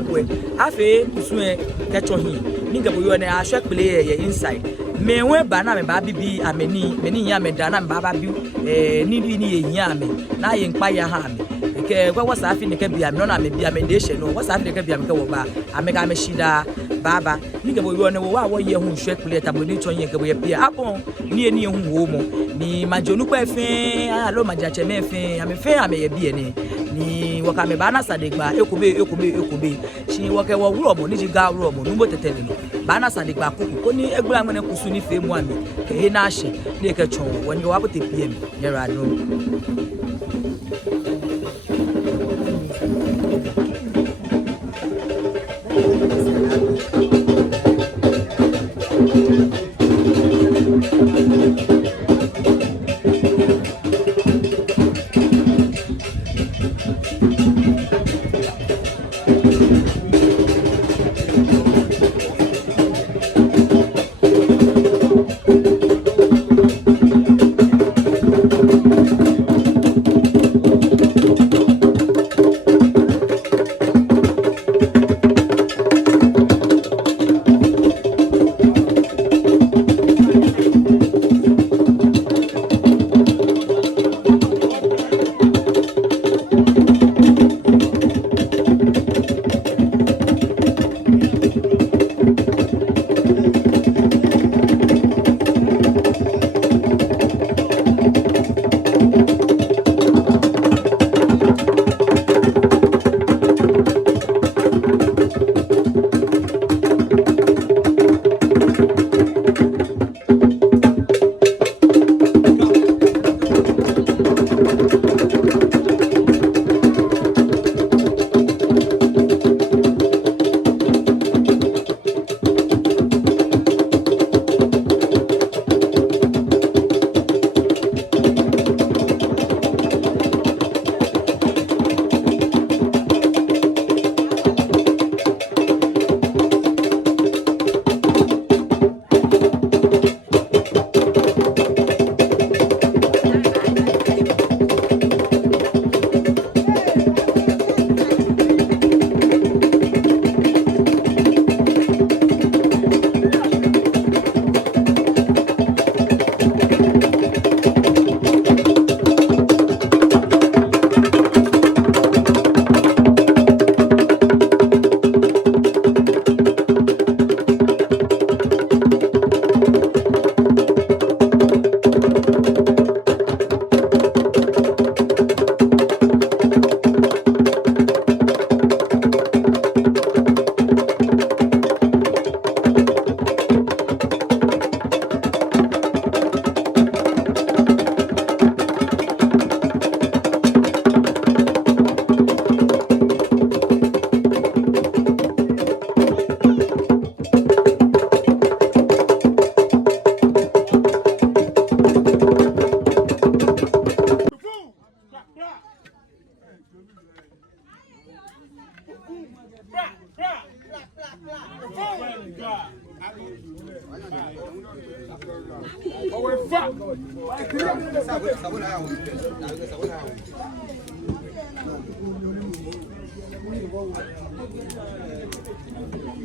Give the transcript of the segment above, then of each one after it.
boy. Afe usue kecho hi. Ninga boyo na ahwe play ye inside. Me we ba na me ba bibi ameni ya me dana me baba bi ni ye hia me na ye nkpa ya ha me ke kwa wasa afi ne ka bia me no na me bia me de hye no wasa afi ne ka bia me ka wo ba amega me shida baba ni ke boyo ne wo wa ye hu hwe play tabo ni ton ye ke boye bia abon ni hu wo mo ni majonu kwa fe alo majache me fe ame fe ame ye bia ni waka me ba na sadegba ekobe shi woke wo wuro mo ni ji ga wuro mo nubo tetele no ba na sadegba kuku ko ni egbura ngene kusu ni fe mu ame ke he na hye ni ke chon woni wa bote pm yera no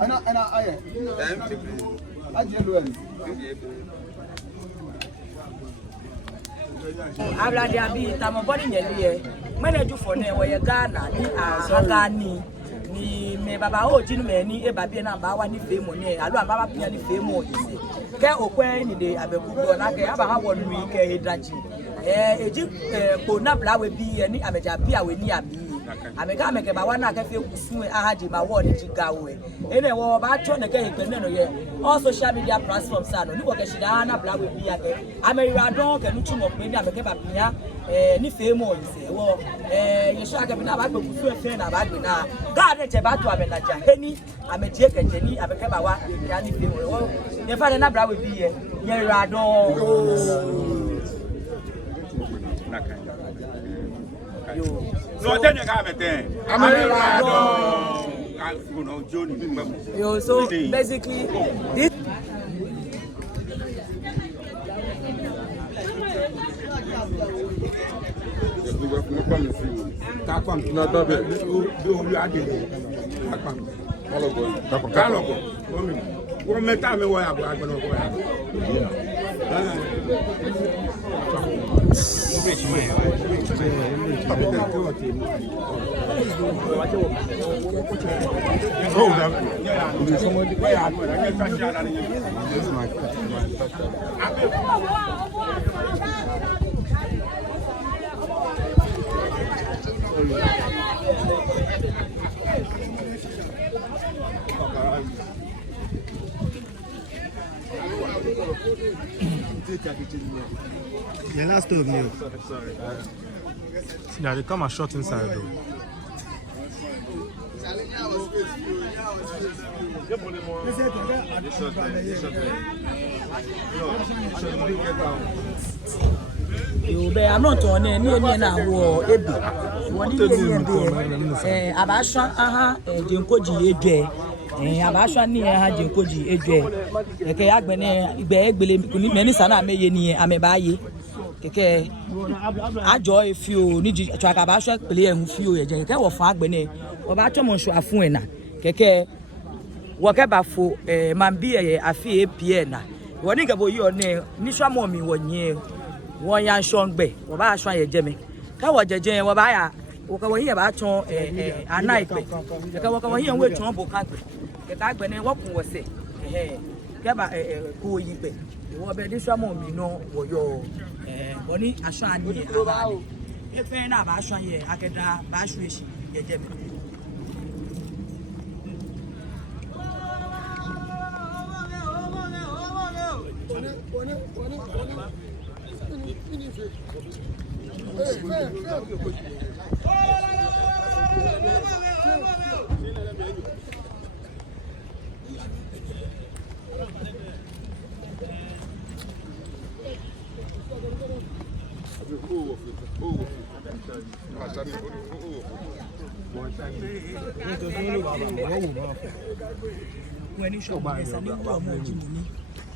Ana aya. Aje luan. Abla dia bi tamo body nyeliye. Mane ju for na we Ghana ni Agani ni me baba o jinu me ni e babie na ba wa ni femo ni alo amba ba pia ni femo ise. Ke okwe ni de abekudo na ke aba ha wonu ike hedraji. Eji ko na bla we bi ni ameja bia we ni abi. Ameka ameke ba wana ka fe kusu ahaji ba wo ni jigawe. Ene wo ba cho ne ke ikene no ye. All social media platforms ano ni ko ke shida na bla we bi ake. America don ke nuchu mo pe ni ameke ba pia ni femo ise wo ye sha ke bi na ba pe kusu e na ba gbe na. God je ba to amenaja. Heni ameje ke je ni ameke ba wa ya ni femo wo. Ye fa na bla we bi ye. Ye radon. No, then you come again. Yo, so basically, this. The last of milk. See, now they come and short inside though. You be I'm not on any na wo ebi. Woni dey abasha aha jenkoji edwe. Abasha ni aha jenkoji edwe. Keke agbene igbe egbele kuni meni sana ameye ni amebaye. Keke ajo efio ni twaka abasha pele ehun fio ye je keke wo fa agbene wo ba tomo nso afun ena keke wo ke ba fo mambi ye afi epie na woni gabo yi one ni swa mo mi wonye won ya shongbe wo ba swa ye je me ka wo jeje wo ba ya wo ka wo yi ba ton ana ipe keke wo ka wo yi we ton bo kan pe keke agbene wo kun wo se ke ba ko yi pe wo be ni swa mo mi no wo yo woni aso ani efe na ba aso ye akeda ba aso esi ye je me when you show me esa ni wo mo ji ni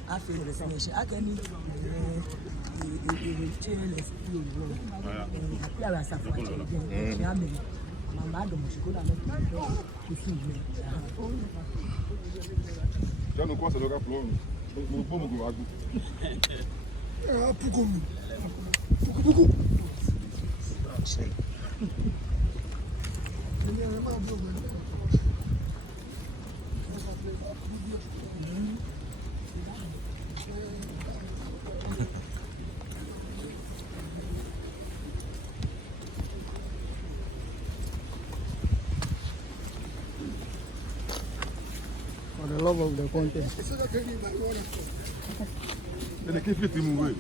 afi le se se akani chele se yo ya la sa fa je ya me mama do mo shikola me kusu me já não gosta de jogar flor no pomo do lago pucu sei For the love of the content. ele que fez timo we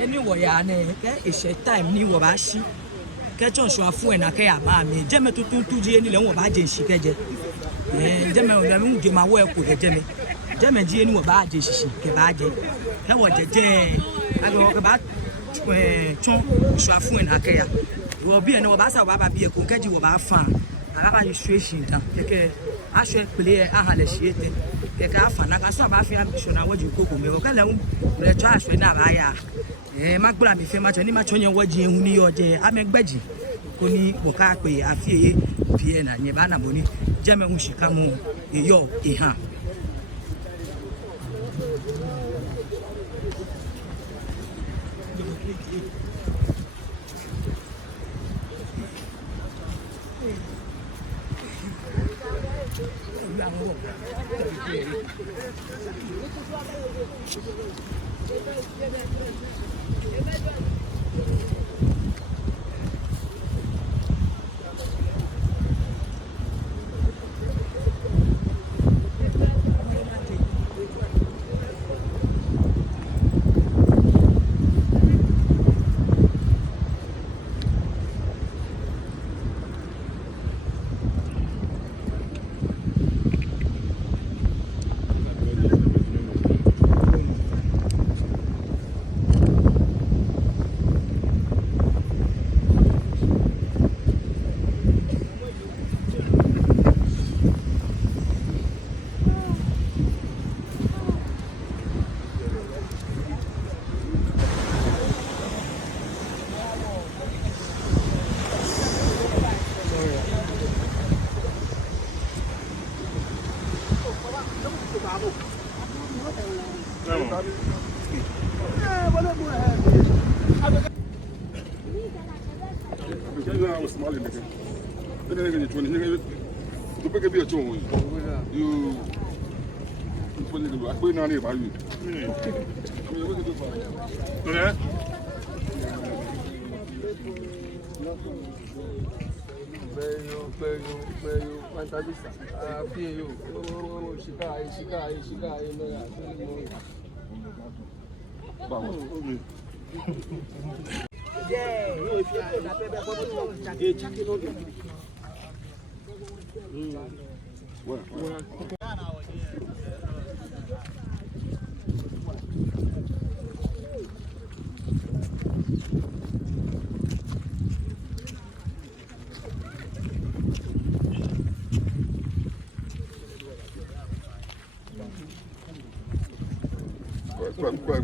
eni wo ya ne ke ise time ni wo ba shi ke chonso afun ena ke ama mi je me tutun tuji eni le wo ba je shi keje je me o le mu je ma wo e ko je me ji eni wo ba je shishi ke ba je ke wo jeje alo ke ba chon so afun ena ke ya wo bi eni wo ba sa wo ba bi e ko keji wo ba fa ala ba situation dan ke aso pele aha le shiete ke ka fa na ka so ba fi ambition na wo ji ko ko me o ka le le try aso na ba ya magbura mi fe ma cho ni ma cho yen woji ehun ni oje amegbeji ko ni bo ka pe afieye pie na yen ba na boni je me hun shika mu eyo ehan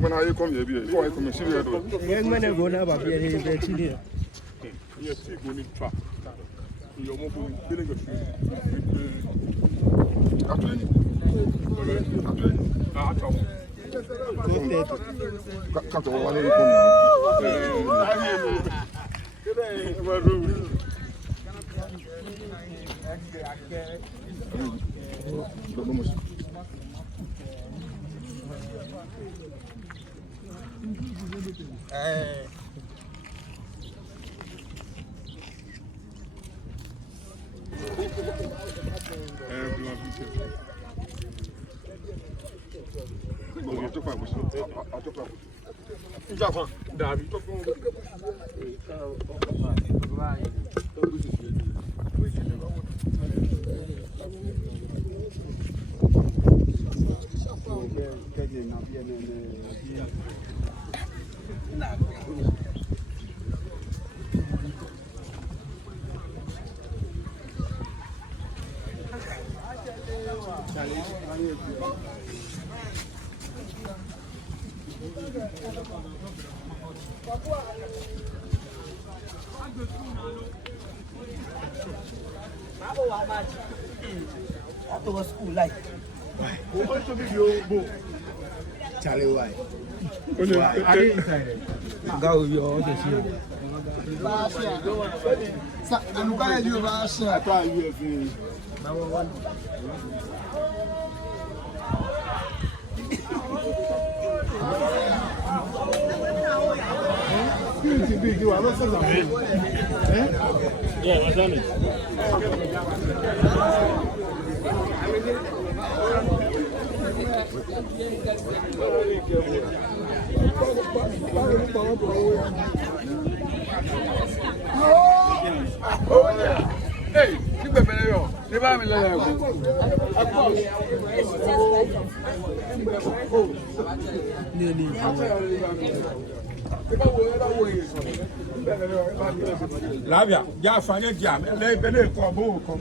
When I come here, before I come, see you. Young men are going to have a here. Yes, you go need trap. You're more feeling good. School like Charlie, why? Go with your other shit. Yeah, what's on it? Hey, keep the video. Never me let Labia, já falei já, ele pede com a boca.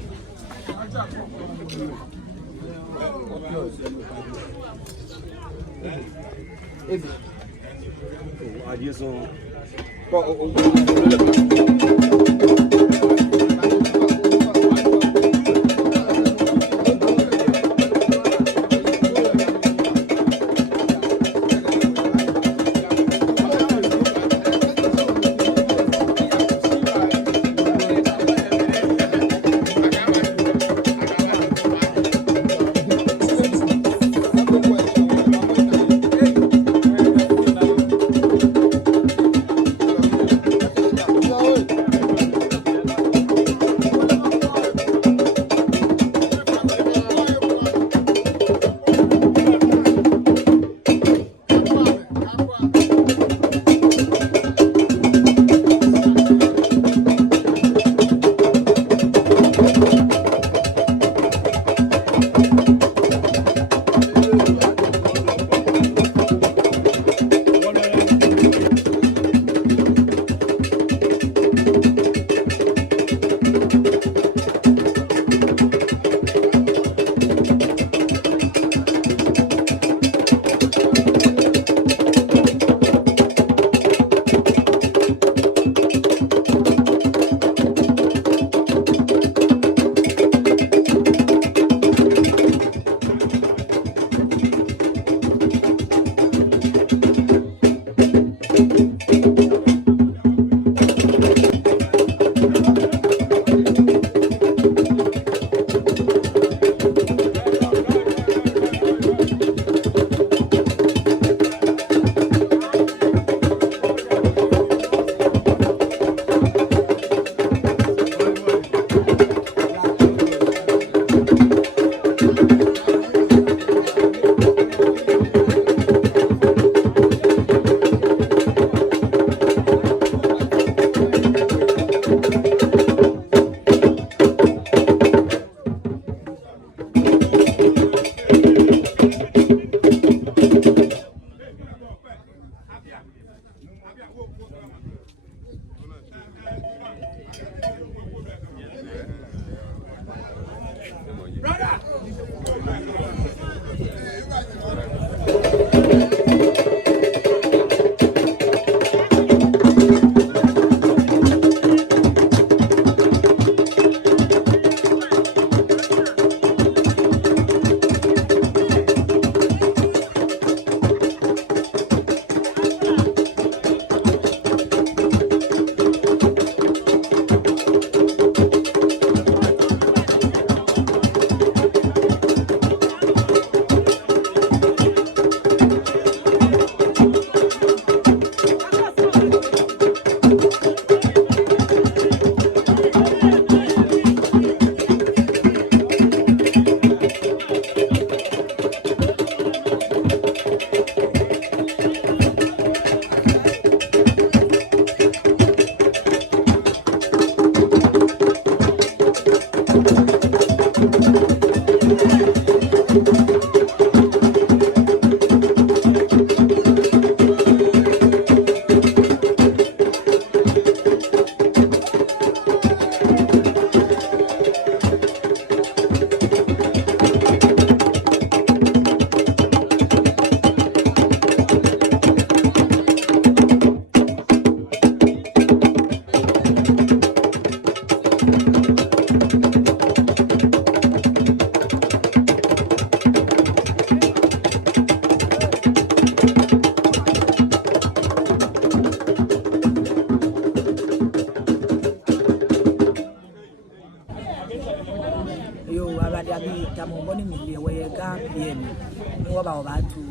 to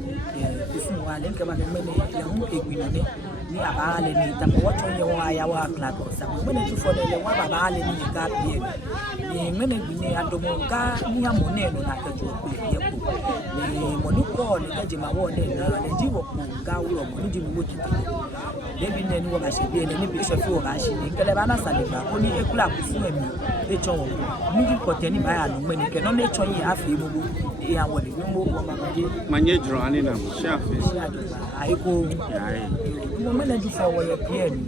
kusun wa le nkeba me ne le hu egwino ne ni aba le ni ta mo cho ye wa ya wa club sa mo ne tu fo le wa baba le ni ga pie ni me ne bi ne adomo ga ni amo ne no na ka ju ko ye ko ni mo ni ko ni ka je ma wo ne na le ji wo ko ga wo mo ni ji mo ti le bi ne ni wo ba se bi ne ni bi so fi wo ba se ni kele ba na sa le ba ko ni ekula kusun emi e cho wo ni ji ko te ni ba ya no me ni ke no ne cho ye afi mo ya wo le mo wo ma je manye drone na mo shafe ai ko mo me na ju fo wo ye pie ni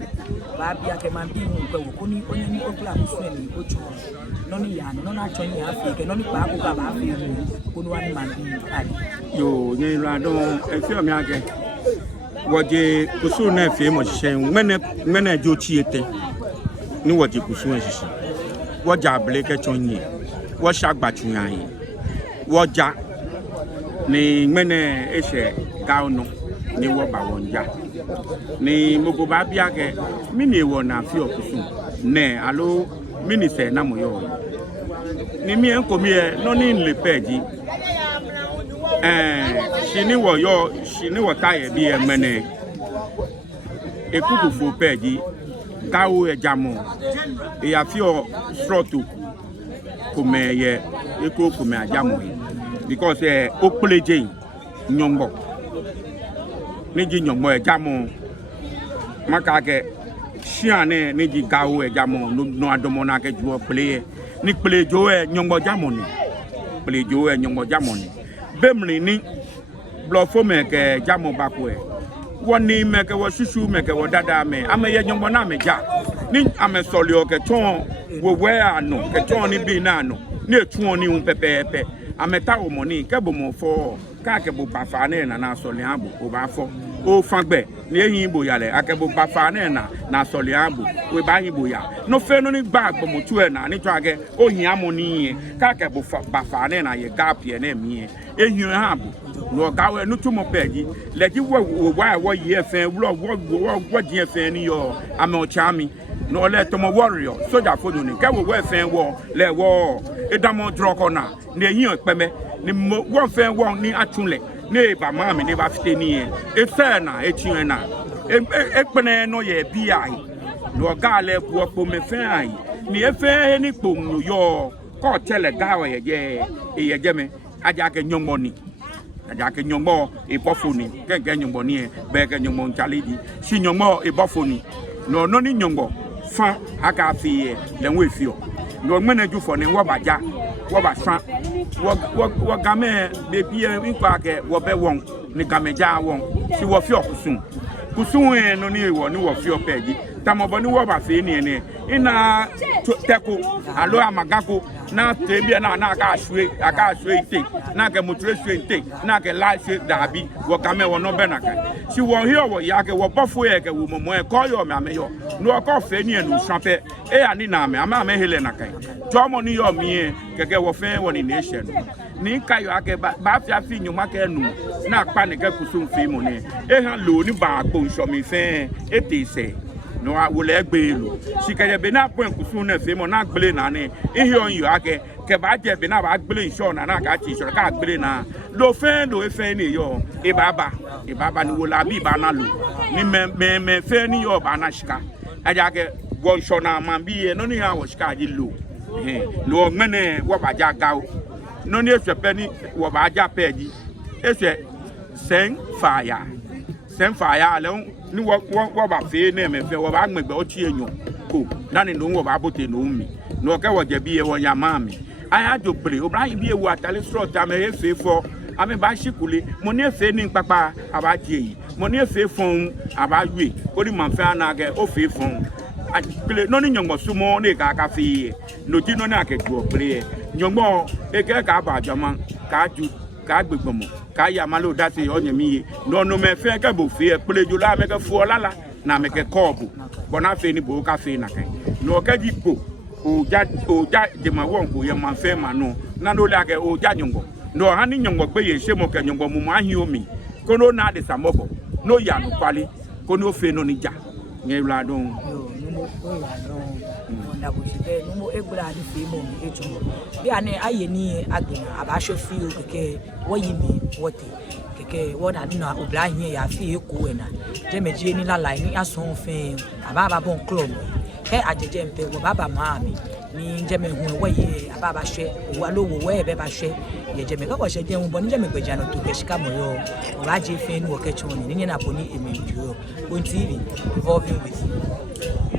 ba bia ke man bi hu ko ni onye ni okula kusun emi o cho no ni ya no na cho ni afi ke no ni pa ko ka ba afi ko no wa ni man bi ai yo nye ra don e fi o mi age woje kusu na fi mo sise mene jo chi ete ni woje kusu en sise woja able ke chonyi wo shagba chuyan yi woja ni mene ese gaono ni wo ba wonja ni mogo ba bia ke mini wo na fi okusu ne alo mini se na mo yo ni mi en ko mi e no ni le peji shini wo taye bi e mene ekuku fo peji gawo e jamo e ya fi o strotu kuma ye eko kuma ajamo because o pleje nyombo niji nyombo e jamo maka ke shiane niji gawo e jamo no adomo na ke juo play ni plejo e nyombo jamo ni plejo e nyombo jamo ni bemri ni blofo meke jamo bakwe woni meke wo susu meke wo dada me ameye nyombo na meja ni amesolio ke ton wo we ano ke ton ni bi na ano ni etuon ni un pepepe ameta wo moni ke bo mo fo ka ke bo bafa na soli abo o ba fo o fagbe ni eyin bo yale akebo bafa na soli abo we ba yin bo ya no fe no ni gba agbo mo tu e na ni to age o yin amoni ka ke bo bafa na ye gap ye na mi eyin ha bo no gawe no tu mo peji leji wo ye fe wo ji fe ni yo ame o chami no le to mo warrior soja fodo ni ke wo fe wo le wo edamo droko na ni eyin peme ni wo fe wo ni atunle ne ba mama ne ba fite ni e fe na e chi na e pene no ye bi ai no ga le ku opo me fe ai ni e fe ni pom no yo ko tele ga wa ye je me aja ke nyombo ni aja ke nyombo e bofoni ke nyombo ni be ke nyombo chalidi si nyombo e bofoni no ni nyombo fa aka fi le we fi o no mene ju fo ni wo baja wo ba san wo game be bia nkwa ke wo be won ni gameja won si wo fi okusun e no ni wo fi opeji tamobo ni wo ba fe ni ene ina teko alo amagako na tebia na aka asue ite na ke mutre sue ite na ke la sue dabi wo game wo no be na kan si wo hi wo ya ke wo bofo ye ke wo momo e ko yo me ameyo no ko fe ni enu sanpe e ani na me ama me hele na kan jomo ni yo mi keke wo fe wo ni nation ni kayo ake ba fi nyuma ke nu na pa ne ke kusun fi mo ne e han lo ni ba gbo nso mi fe e te se no wo le gbe lu sikeye be na point kusun na fi mo na gbele na ne e on yo ake ke ba je be na ba gbele nso na ka chi so ka gbele na lo fe ni yo e baba ni wo la bi ba na lo ni me fe ni yo ba na shika aja ke wo nso na man bi e no ni ha wo shika ji lo lo mene wo ba ja gawo no ni esepe ni wo ba ja peji ese sen fire le ni wo ba fe na me fe wo ba gbegbe o ti enyo ko dani no wo ba bote no mi no ke wo je bi e wo ya ma mi aya jo bre o bra bi e wo atale slot am e fe fo ame ba shikule mo ni efe ni papa aba je yi mo ni efe fon aba we o di man fe ana ge o fe fon akile no ni nyongo sumo ni ka fi no ji no na ke ju opre nyongo e ke ka ba jama ka ju ka gbegbomo ka ya malo da se onyemi no me fe ke bo fi e plejo la me ke fu olala na me ke kobu bona fe ni bo ka fe na kan no ke ji po o ja de ma won ko ye ma fe ma no na no la ke o ja nyongo no ha ni nyongo gbe ye se mo ke nyongo mu ma hi omi ko no na de samobo no ya no kwali ko no fe no ni ja nye la don na bo se be no egbra ni fe mo mi ejo bi ane aye ni agena aba so fi o keke wo yi mi wote keke ke what I know obla here ya fi eku na je meji ni la line ni aso fin ababa bon club ke ajeje mpe wo baba maami ni je me hu we ye ababa hwe wa lowo we be ba hwe ye je me ko hwe je hu bo ni je me gbeja no to ke shika mo yo ora je fin wo ke choni ni na boni emi yo on TV involving with you